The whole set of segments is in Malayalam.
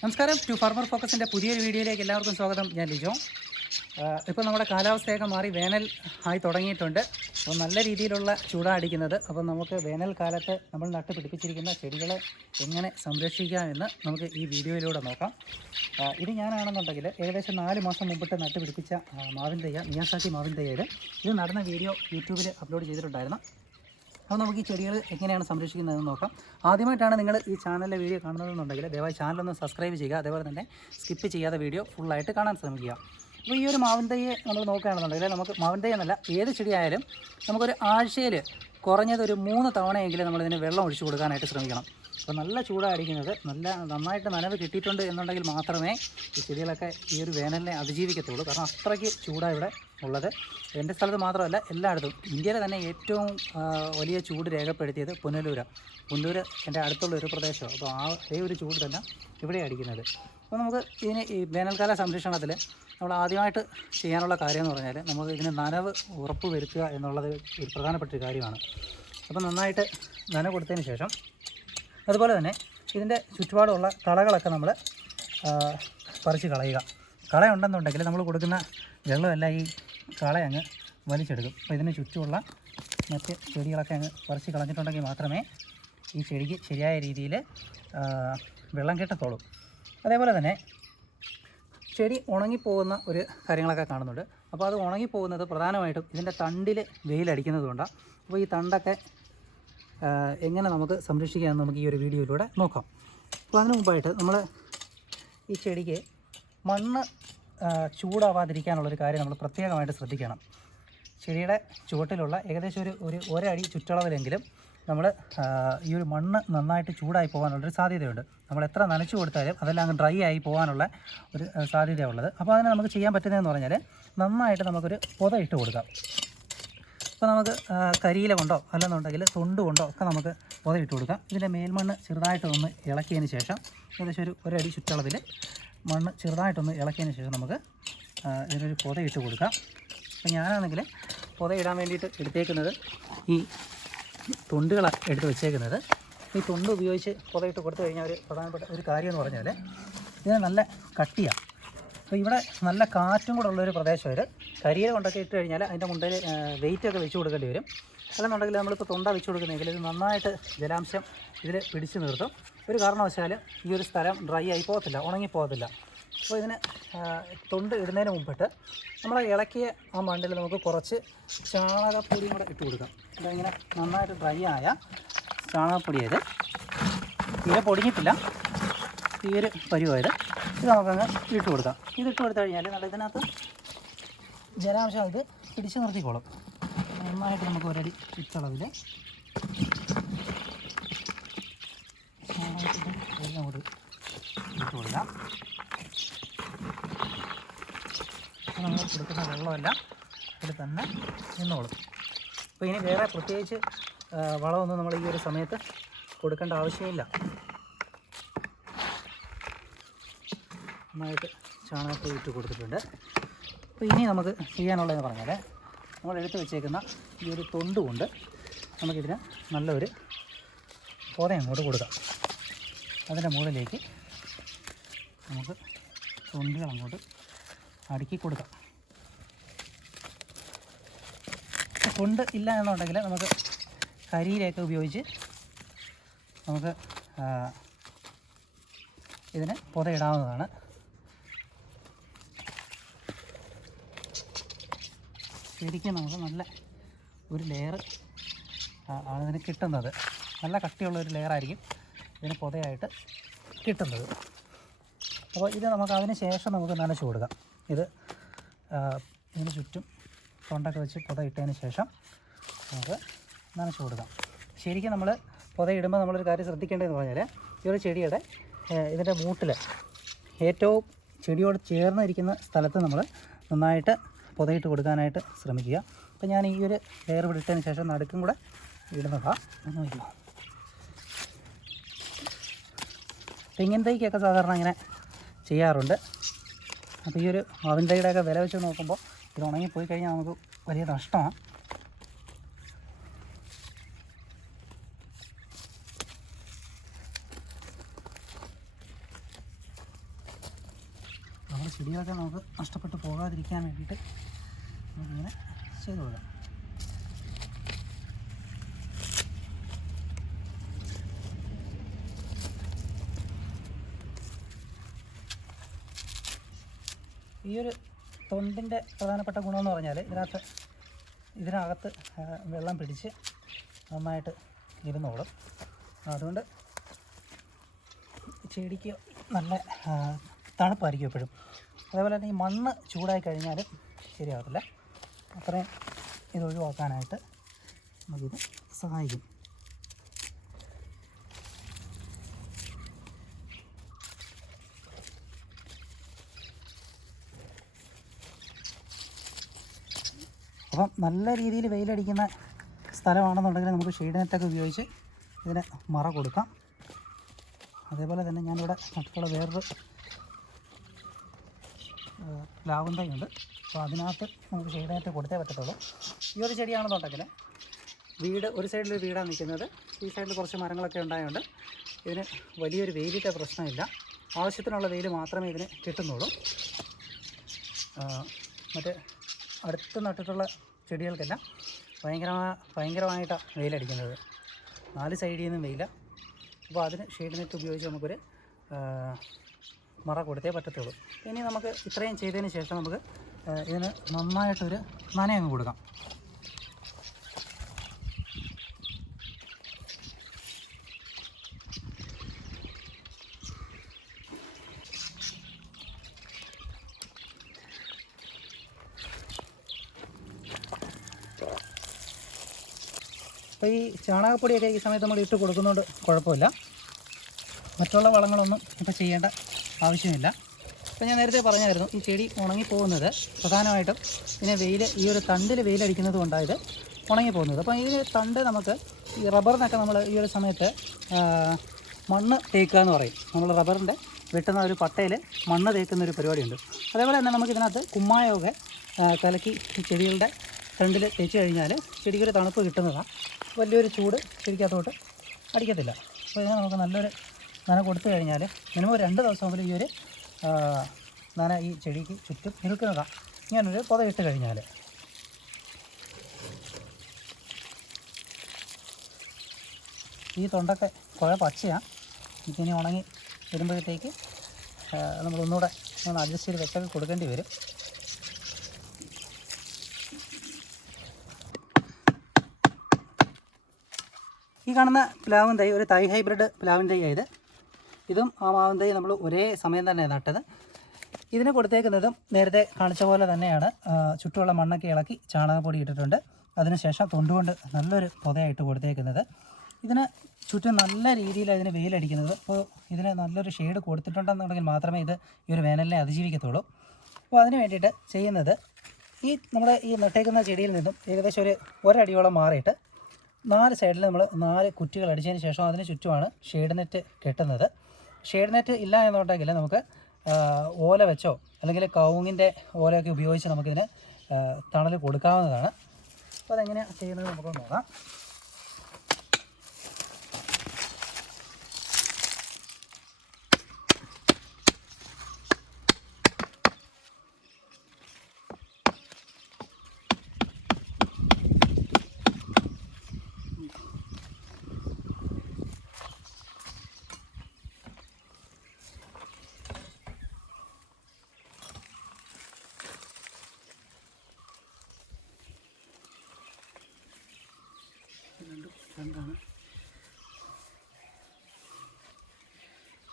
നമസ്കാരം. ടു ഫാർമർ ഫോക്കസിന്റെ പുതിയൊരു വീഡിയോയിലേക്ക് എല്ലാവർക്കും സ്വാഗതം. ഞാൻ ലിജോ. ഇപ്പോൾ നമ്മുടെ കാലാവസ്ഥയൊക്കെ മാറി വേനൽ ആയി തുടങ്ങിയിട്ടുണ്ട്. അപ്പോൾ നല്ല രീതിയിലുള്ള ചൂടാണ് അടിക്കുന്നത്. അപ്പോൾ നമുക്ക് വേനൽക്കാലത്ത് നമ്മൾ നട്ട് പിടിപ്പിച്ചിരിക്കുന്ന ചെടികളെ എങ്ങനെ സംരക്ഷിക്കാമെന്ന് നമുക്ക് ഈ വീഡിയോയിലൂടെ നോക്കാം. ഇത് ഞാനാണെന്നുണ്ടെങ്കിൽ ഏകദേശം നാല് മാസം മുമ്പിട്ട് നട്ട് പിടിപ്പിച്ച മാവിൻ തയ്യ മിയാസാക്കി മാവിൻ തയ്യയിൽ ഇത് നടന്ന വീഡിയോ യൂട്യൂബിൽ അപ്ലോഡ് ചെയ്തിട്ടുണ്ടായിരുന്നു. അപ്പോൾ നമുക്ക് ഈ ചെടികൾ എങ്ങനെയാണ് സംരക്ഷിക്കുന്നതെന്ന് നോക്കാം. ആദ്യമായിട്ടാണ് നിങ്ങൾ ഈ ചാനലിലെ വീഡിയോ കാണുന്നതെന്നുണ്ടെങ്കിൽ ദയവായി ചാനലൊന്ന് സബ്സ്ക്രൈബ് ചെയ്യുക. അതേപോലെ തന്നെ സ്കിപ്പ് ചെയ്യാതെ വീഡിയോ ഫുള്ളായിട്ട് കാണാൻ ശ്രമിക്കുക. അപ്പോൾ ഈ ഒരു മാവിൻ തൈയെ നമ്മൾ നോക്കുകയാണെന്നുണ്ടെങ്കിൽ നമുക്ക് മാവിൻ തൈ എന്നല്ല ഏത് ചെടിയായാലും നമുക്കൊരു ആഴ്ചയിൽ കുറഞ്ഞത് ഒരു മൂന്ന് തവണയെങ്കിലും നമ്മളിതിന് വെള്ളം ഒഴിച്ചു കൊടുക്കാനായിട്ട് ശ്രമിക്കണം. അപ്പോൾ നല്ല ചൂടായിരിക്കുന്നത് നല്ല നന്നായിട്ട് നനവ് കിട്ടിയിട്ടുണ്ട് എന്നുണ്ടെങ്കിൽ മാത്രമേ ഈ ചെടികളൊക്കെ ഈ ഒരു വേനലിനെ അതിജീവിക്കത്തുള്ളൂ. കാരണം അത്രയ്ക്ക് ചൂടാണ് ഇവിടെ ഉള്ളത്. എന്റെ സ്ഥലത്ത് മാത്രമല്ല എല്ലായിടത്തും. ഇന്ത്യയിലെ തന്നെ ഏറ്റവും വലിയ ചൂട് രേഖപ്പെടുത്തിയത് പുനലൂരാണ് പുനലൂർ എന്റെ അടുത്തുള്ള ഒരു പ്രദേശമാണ്. അപ്പോൾ ആ അതേ ഒരു ചൂട് തന്നെ ഇവിടെ അടിക്കുന്നത്. അപ്പോൾ നമുക്ക് ഇതിന് ഈ വേനൽക്കാല സംരക്ഷണത്തിൽ നമ്മൾ ആദ്യമായിട്ട് ചെയ്യാനുള്ള കാര്യം എന്ന് പറഞ്ഞാൽ നമുക്ക് ഇതിന് നനവ് ഉറപ്പ് വരുത്തുക എന്നുള്ളത് ഒരു പ്രധാനപ്പെട്ട ഒരു കാര്യമാണ്. അപ്പോൾ നന്നായിട്ട് നനവ് കൊടുത്തതിന് ശേഷം അതുപോലെ തന്നെ ഇതിന്റെ ചുറ്റുപാടുള്ള കളകളൊക്കെ നമ്മൾ പറിച്ച് കളയുക. കളയുണ്ടെന്നുണ്ടെങ്കിൽ നമ്മൾ കൊടുക്കുന്ന വെള്ളമെല്ലാം ഈ കള അങ്ങ് വലിച്ചെടുക്കും. അപ്പോൾ ഇതിന് ചുറ്റുമുള്ള മറ്റ് ചെടികളൊക്കെ അങ്ങ് പറിച്ച് കളഞ്ഞിട്ടുണ്ടെങ്കിൽ മാത്രമേ ഈ ചെടിക്ക് ശരിയായ രീതിയിൽ വെള്ളം കിട്ടത്തുള്ളൂ. അതേപോലെ തന്നെ ചെടി ഉണങ്ങിപ്പോകുന്ന ഒരു കാര്യങ്ങളൊക്കെ കാണുന്നുണ്ട്. അപ്പോൾ അത് ഉണങ്ങിപ്പോകുന്നത് പ്രധാനമായിട്ടും ഇതിന്റെ തണ്ടിൽ വെയിലടിക്കുന്നത് കൊണ്ടാണ് അപ്പോൾ ഈ തണ്ടൊക്കെ എങ്ങനെ നമുക്ക് സംരക്ഷിക്കാമെന്ന് നമുക്ക് ഈ ഒരു വീഡിയോയിലൂടെ നോക്കാം. അപ്പോൾ അതിന് മുമ്പായിട്ട് നമ്മൾ ഈ ചെടിക്ക് മണ്ണ് ചൂടാവാതിരിക്കാനുള്ളൊരു കാര്യം നമ്മൾ പ്രത്യേകമായിട്ട് ശ്രദ്ധിക്കണം. ചെടിയുടെ ചുവട്ടിലുള്ള ഏകദേശം ഒരു ഒരു ഒരടി ചുറ്റളവിലെങ്കിലും നമ്മൾ ഈ ഒരു മണ്ണ് നന്നായിട്ട് ചൂടായി പോകാനുള്ളൊരു സാധ്യതയുണ്ട്. നമ്മൾ എത്ര നനച്ചു കൊടുത്താലും അതെല്ലാം അങ്ങ് ഡ്രൈ ആയി പോകാനുള്ള ഒരു സാധ്യതയുള്ളത്. അപ്പോൾ അതിനെ നമുക്ക് ചെയ്യാൻ പറ്റുന്നതെന്ന് പറഞ്ഞാൽ നന്നായിട്ട് നമുക്കൊരു പുത ഇട്ട് കൊടുക്കാം. അപ്പോൾ നമുക്ക് കരിയില കൊണ്ടോ അല്ലെന്നുണ്ടെങ്കിൽ തൊണ്ട് കൊണ്ടോ ഒക്കെ നമുക്ക് പുതയിട്ട് കൊടുക്കാം. ഇതിന്റെ മേൽമണ്ണ് ചെറുതായിട്ടൊന്ന് ഇളക്കിയതിന് ശേഷം ഏകദേശം ഒരു ഒരടി ചുറ്റളവിൽ മണ്ണ് ചെറുതായിട്ടൊന്ന് ഇളക്കിയതിന് ശേഷം നമുക്ക് ഇതിനൊരു പുതയിട്ട് കൊടുക്കാം. അപ്പോൾ ഞാനാണെങ്കിൽ പുതയിടാൻ വേണ്ടിയിട്ട് എടുത്തേക്കുന്നത് ഈ തൊണ്ടുകളാണ് എടുത്ത് വെച്ചേക്കുന്നത്. ഈ തൊണ്ട് ഉപയോഗിച്ച് പുതയിട്ട് കൊടുത്തു കഴിഞ്ഞാൽ ഒരു പ്രധാനപ്പെട്ട ഒരു കാര്യം എന്ന് പറഞ്ഞാൽ ഇതിന് നല്ല കട്ടിയാണ് അപ്പോൾ ഇവിടെ നല്ല കാറ്റും കൂടെ ഉള്ളൊരു പ്രദേശം ഇത്. കരിയില കൊണ്ടൊക്കെ ഇട്ട് കഴിഞ്ഞാൽ അതിന്റെ മുണ്ടയിൽ വെയിറ്റ് ഒക്കെ വെച്ച് കൊടുക്കേണ്ടി വരും. അല്ലെന്നുണ്ടെങ്കിൽ നമ്മളിപ്പോൾ തൊണ്ട വെച്ച് കൊടുക്കുന്നെങ്കിൽ ഇത് നന്നായിട്ട് ജലാംശം ഇതിൽ പിടിച്ചു നിർത്തും. ഒരു കാരണവശാലും ഈ ഒരു സ്ഥലം ഡ്രൈ ആയി പോകത്തില്ല ഉണങ്ങി പോകത്തില്ല. അപ്പോൾ ഇതിന് തൊണ്ട് ഇടുന്നതിന് മുമ്പിട്ട് നമ്മൾ ഇളക്കിയ ആ മണ്ണിൽ നമുക്ക് കുറച്ച് ചാണകപ്പൊടിയും കൂടെ ഇട്ട് കൊടുക്കാം. ഇതിങ്ങനെ നന്നായിട്ട് ഡ്രൈ ആയ ചാണകപ്പൊടിയായത് തീരെ പൊടിഞ്ഞിട്ടില്ല. ഈ ഒരു പരിവായത് ഇത് നമുക്കങ്ങ് ഇട്ട് കൊടുക്കാം. ഇത് ഇട്ട് കൊടുത്തു കഴിഞ്ഞാൽ നല്ല ഇതിനകത്ത് ജലാംശം ഇത് പിടിച്ചു നിർത്തിക്കോളും. നന്നായിട്ട് നമുക്ക് ഒരടി ഇട്ടളവിൽ അങ്ങോട്ട് ഇട്ട് കൊടുക്കാം. നമ്മൾ കൊടുക്കുന്ന വെള്ളമെല്ലാം ഇതിൽ തന്നെ നിന്നോളും. അപ്പോൾ ഇനി വേറെ പ്രത്യേകിച്ച് വളമൊന്നും നമ്മൾ ഈ ഒരു സമയത്ത് കൊടുക്കേണ്ട ആവശ്യമില്ല. നന്നായിട്ട് ചാണകപ്പൊടി ഇട്ട് കൊടുത്തിട്ടുണ്ട്. അപ്പോൾ ഇനി നമുക്ക് ചെയ്യാനുള്ളതെന്ന് പറഞ്ഞാൽ നമ്മൾ എടുത്ത് വെച്ചേക്കുന്ന ഈ ഒരു തൊണ്ട് കൊണ്ട് നമുക്കിതിന് നല്ലൊരു പോത അങ്ങോട്ട് കൊടുക്കാം. അതിന്റെ മുകളിലേക്ക് നമുക്ക് തൊണ്ടുകൾ അങ്ങോട്ട് അടുക്കി കൊടുക്കാം. തൊണ്ട് ഇല്ല എന്നുണ്ടെങ്കിൽ നമുക്ക് കരിയിലൊക്കെ ഉപയോഗിച്ച് നമുക്ക് ഇതിന് പുതയിടാവുന്നതാണ്. ശരിക്കും നമുക്ക് നല്ല ഒരു ലെയർ ആണ് കിട്ടുന്നത്. നല്ല കട്ടിയുള്ള ഒരു ലെയറായിരിക്കും ഇതിന് പുതയായിട്ട് കിട്ടുന്നത്. അപ്പോൾ ഇത് നമുക്ക് അതിന് ശേഷം നമുക്ക് നനച്ചു കൊടുക്കാം. ഇത് ഇതിന് ചുറ്റും തൊണ്ടൊക്കെ വെച്ച് പുത ഇട്ടതിന് ശേഷം നമുക്ക് നനച്ചു കൊടുക്കാം. ശരിക്കും നമ്മൾ പുത ഇടുമ്പോൾ നമ്മളൊരു കാര്യം ശ്രദ്ധിക്കേണ്ടതെന്ന് പറഞ്ഞാൽ ഈ ഒരു ചെടിയുടെ ഇതിന്റെ മൂട്ടിൽ ഏറ്റവും ചെടിയോട് ചേർന്നിരിക്കുന്ന സ്ഥലത്ത് നമ്മൾ നന്നായിട്ട് പുതയിട്ട് കൊടുക്കാനായിട്ട് ശ്രമിക്കുക. അപ്പോൾ ഞാൻ ഈ ഒരു ലെയർ വിട്ടതിന് ശേഷം നടുക്കും കൂടെ ഇടുന്നതാണ് ഒന്ന് നോക്കുക തെങ്ങിൻ തൈക്കൊക്കെ സാധാരണ ഇങ്ങനെ ചെയ്യാറുണ്ട്. അപ്പോൾ ഈ ഒരു അവൻ തൈയുടെയൊക്കെ വില വെച്ച് നോക്കുമ്പോൾ ഇത് ഉണങ്ങിപ്പോയി കഴിഞ്ഞാൽ നമുക്ക് വലിയ നഷ്ടമാണ്. ചെടികളൊക്കെ നമുക്ക് നഷ്ടപ്പെട്ടു പോകാതിരിക്കാൻ വേണ്ടിയിട്ട് നമുക്കിങ്ങനെ ചെയ്തു കൊടുക്കാം. ഈ ഒരു തൊണ്ടിന്റെ പ്രധാനപ്പെട്ട ഗുണമെന്ന് പറഞ്ഞാൽ ഇതിനകത്ത് ഇതിനകത്ത് വെള്ളം പിടിച്ച് നന്നായിട്ട് ഇരുന്നോളും. അതുകൊണ്ട് ചെടിക്ക് നല്ല തണുപ്പായിരിക്കും എപ്പോഴും. അതേപോലെ തന്നെ ഈ മണ്ണ് ചൂടായി കഴിഞ്ഞാൽ ശരിയാകത്തില്ല അത്രയും ഇത് ഒഴിവാക്കാനായിട്ട് നമുക്കിത് സഹായിക്കും. അപ്പം നല്ല രീതിയിൽ വെയിലടിക്കുന്ന സ്ഥലമാണെന്നുണ്ടെങ്കിൽ നമുക്ക് ഷെയ്ഡ് നെറ്റൊക്കെ ഉപയോഗിച്ച് ഇതിന് മറ കൊടുക്കാം. അതേപോലെ തന്നെ ഞാനിവിടെ മറ്റുള്ള വേറൊരു പ്ലാവും അപ്പോൾ അതിനകത്ത് നമുക്ക് ഷെയ്ഡായിട്ട് കൊടുത്തേ പറ്റത്തുള്ളൂ. ഈ ഒരു ചെടിയാണെന്നുണ്ടെങ്കിൽ വീട് ഒരു സൈഡിൽ വീടാണ് നിൽക്കുന്നത് ഈ സൈഡിൽ കുറച്ച് മരങ്ങളൊക്കെ ഉണ്ടായതുകൊണ്ട് ഇതിന് വലിയൊരു വെയിലിന്റെ പ്രശ്നമില്ല. ആവശ്യത്തിനുള്ള വെയിൽ മാത്രമേ ഇതിന് കിട്ടുന്നുള്ളൂ. മറ്റേ അടുത്ത് നട്ടിട്ടുള്ള ചെടികൾക്കെല്ലാം ഭയങ്കരമായ ഭയങ്കരമായിട്ടാണ് വെയിലടിക്കുന്നത്. നാല് സൈഡിൽ നിന്നും വെയില. അപ്പോൾ അതിന് ഷെയ്ഡ് ഉപയോഗിച്ച് നമുക്കൊരു മറ കൊടുത്തേ പറ്റത്തുള്ളൂ. ഇനി നമുക്ക് ഇത്രയും ചെയ്തതിന് ശേഷം നമുക്ക് ഇതിന് നന്നായിട്ടൊരു നനയങ്ങ് കൊടുക്കാം. അപ്പോൾ ഈ ചാണകപ്പൊടിയൊക്കെ ഈ സമയത്ത് നമ്മൾ ഇട്ട് കൊടുക്കുന്നതുകൊണ്ട് കുഴപ്പമില്ല. മറ്റുള്ള വളങ്ങളൊന്നും ഇപ്പോൾ ചെയ്യേണ്ട ആവശ്യമില്ല. അപ്പോൾ ഞാൻ നേരത്തെ പറഞ്ഞായിരുന്നു ഈ ചെടി ഉണങ്ങിപ്പോകുന്നത് പ്രധാനമായിട്ടും ഇതിനെ വെയിൽ ഈ ഒരു തണ്ടിൽ വെയിലടിക്കുന്നത് കൊണ്ടായത് ഉണങ്ങിപ്പോകുന്നത്. അപ്പോൾ ഈ തണ്ട് നമുക്ക് ഈ റബ്ബറിനൊക്കെ നമ്മൾ ഈ ഒരു സമയത്ത് മണ്ണ് തേക്കുക എന്ന് പറയും. നമ്മൾ റബ്ബറിന്റെ വെട്ടുന്ന ഒരു പട്ടയിൽ മണ്ണ് തേക്കുന്ന ഒരു പരിപാടിയുണ്ട്. അതേപോലെ തന്നെ നമുക്ക് ഇതിനകത്ത് കുമ്മായമൊക്കെ കലക്കി ചെടികളുടെ തണ്ടിൽ തേച്ച് കഴിഞ്ഞാൽ ചെടിക്കൊരു തണുപ്പ് കിട്ടുന്നതാണ് വലിയൊരു ചൂട് ചെടിക്കകത്തോട്ട് അടിക്കത്തില്ല. അപ്പോൾ ഇതിനെ നമുക്ക് നല്ലൊരു നന കൊടുത്തു കഴിഞ്ഞാൽ മിനിമം രണ്ട് ദിവസം മുതൽ ഈ ഒരു നന ഈ ചെടിക്ക് ചുറ്റും നിൽക്കുന്നതാണ് ഇങ്ങനൊരു പുത ഇട്ട് കഴിഞ്ഞാൽ ഈ തൊണ്ടൊക്കെ കുഴ പച്ചയാണ് ഇതിനി ഉണങ്ങി വരുമ്പോഴത്തേക്ക് നമ്മൾ ഒന്നുകൂടെ ഒന്ന് അഡ്ജസ്റ്റ് ചെയ്ത് വെച്ചൊക്കെ കൊടുക്കേണ്ടി വരും. ഈ കാണുന്ന പ്ലാവും തൈ ഒരു തൈ ഹൈബ്രിഡ് പ്ലാവിൻ തൈ ആയത് ഇതും ആ മാവൻ തൈ നമ്മൾ ഒരേ സമയം തന്നെ നട്ടത്. ഇതിന് കൊടുത്തേക്കുന്നതും നേരത്തെ കാണിച്ച പോലെ തന്നെയാണ്. ചുറ്റുമുള്ള മണ്ണൊക്കെ ഇളക്കി ചാണകപ്പൊടി ഇട്ടിട്ടുണ്ട്. അതിനുശേഷം തൊണ്ടുകൊണ്ട് നല്ലൊരു പുതയായിട്ട് കൊടുത്തേക്കുന്നത്. ഇതിന് ചുറ്റും നല്ല രീതിയിൽ അതിന് വെയിലടിക്കുന്നത്. അപ്പോൾ ഇതിന് നല്ലൊരു ഷെയ്ഡ് കൊടുത്തിട്ടുണ്ടെന്നുണ്ടെങ്കിൽ മാത്രമേ ഇത് ഈ ഒരു വേനലിനെ അതിജീവിക്കത്തുള്ളൂ. അപ്പോൾ അതിന് വേണ്ടിയിട്ട് ചെയ്യുന്നത് ഈ നമ്മുടെ ഈ നട്ടേക്കുന്ന ചെടിയിൽ നിന്നും ഏകദേശം ഒരു ഒരടിയോളം മാറിയിട്ട് നാല് സൈഡിൽ നമ്മൾ നാല് കുറ്റികൾ അടിച്ചതിന് ശേഷം അതിന് ചുറ്റുമാണ് ഷെയ്ഡ് നെറ്റ് കെട്ടുന്നത്. ഷെയ്ഡ് നെറ്റ് ഇല്ല എന്നുണ്ടെങ്കിൽ നമുക്ക് ഓല വെച്ചോ അല്ലെങ്കിൽ കൗങ്ങിന്റെ ഓലയൊക്കെ ഉപയോഗിച്ച് നമുക്കിതിന് തണൽ കൊടുക്കാവുന്നതാണ്. അപ്പോൾ അതെങ്ങനെയാണ് ചെയ്യുന്നത് നമുക്ക് നോക്കാം രണ്ട് രണ്ടാണ്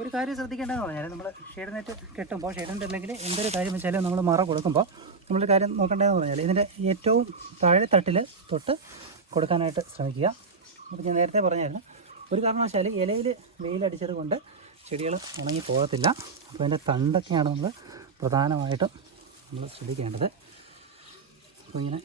ഒരു കാര്യം ശ്രദ്ധിക്കേണ്ടതെന്ന് പറഞ്ഞാൽ നമ്മൾ ഷെയ്ഡ് നെറ്റ് കെട്ടുമ്പോൾ ഷെയ്ഡ് നെറ്റ് അല്ലെങ്കിൽ എന്തൊരു കാര്യം വെച്ചാലും നമ്മൾ മറ കൊടുക്കുമ്പോൾ നമ്മളൊരു കാര്യം നോക്കേണ്ടതെന്ന് പറഞ്ഞാൽ ഇതിന്റെ ഏറ്റവും താഴെ തട്ടിൽ തൊട്ട് കൊടുക്കാനായിട്ട് ശ്രമിക്കുക. അപ്പോൾ ഞാൻ നേരത്തെ പറഞ്ഞായിരുന്നു. ഒരു കാരണവശാൽ ഇലയിൽ വെയിലടിച്ചത് കൊണ്ട് ചെടികൾ ഉണങ്ങി പോകത്തില്ല. അപ്പോൾ അതിന്റെ തണ്ടൊക്കെയാണ് നമ്മൾ പ്രധാനമായിട്ടും നമ്മൾ ശ്രദ്ധിക്കേണ്ടത്. അപ്പോൾ ഇങ്ങനെ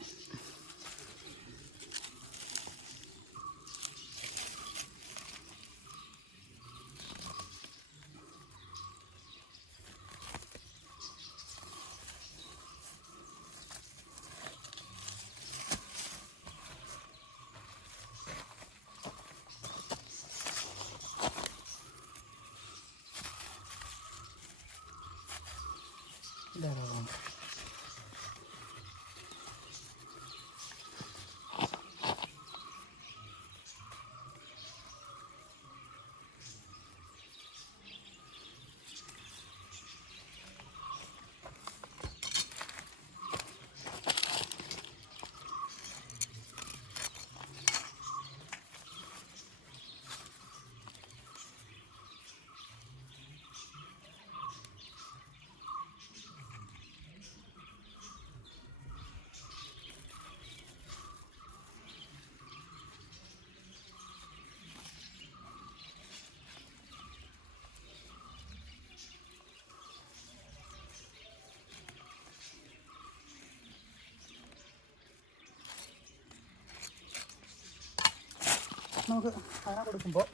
നമുക്ക് അങ്ങനെ കൊടുക്കുമ്പോൾ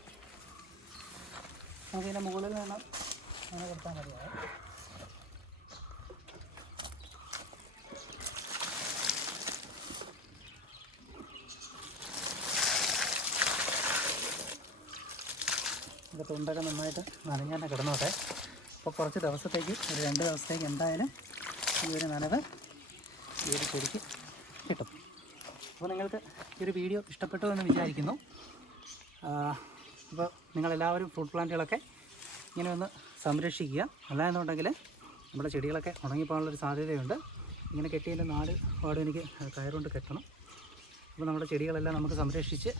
നമുക്കിതിന്റെ മുകളിൽ നിന്ന് അങ്ങനെ കൊടുത്താൽ മതിയാവും. തൊണ്ടൊക്കെ നന്നായിട്ട് നനഞ്ഞ് തന്നെ കിടന്നോട്ടെ. അപ്പോൾ കുറച്ച് ദിവസത്തേക്ക് ഒരു രണ്ട് ദിവസത്തേക്ക് എന്തായാലും ഈ ഒരു നനവ് ഈ ഒരു ചെടിക്ക് കിട്ടും. അപ്പോൾ നിങ്ങൾക്ക് ഈ ഒരു വീഡിയോ ഇഷ്ടപ്പെട്ടു എന്ന് വിചാരിക്കുന്നു. അപ്പോൾ നിങ്ങളെല്ലാവരും ഫ്രൂട്ട് പ്ലാന്റുകളൊക്കെ ഇങ്ങനെ ഒന്ന് സംരക്ഷിക്കുക. അല്ലായെന്നുണ്ടെങ്കിൽ നമ്മുടെ ചെടികളൊക്കെ ഉണങ്ങിപ്പോകാനുള്ളൊരു സാധ്യതയുണ്ട്. ഇങ്ങനെ കെട്ടിയതിന്റെ നാല് പാടും എനിക്ക് കയറുകൊണ്ട് കെട്ടണം. അപ്പോൾ നമ്മുടെ ചെടികളെല്ലാം നമുക്ക് സംരക്ഷിച്ച്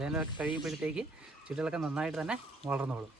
വേനലൊക്കെ കഴിയുമ്പോഴത്തേക്ക് ചെടികളൊക്കെ നന്നായിട്ട് തന്നെ വളർന്നോളും.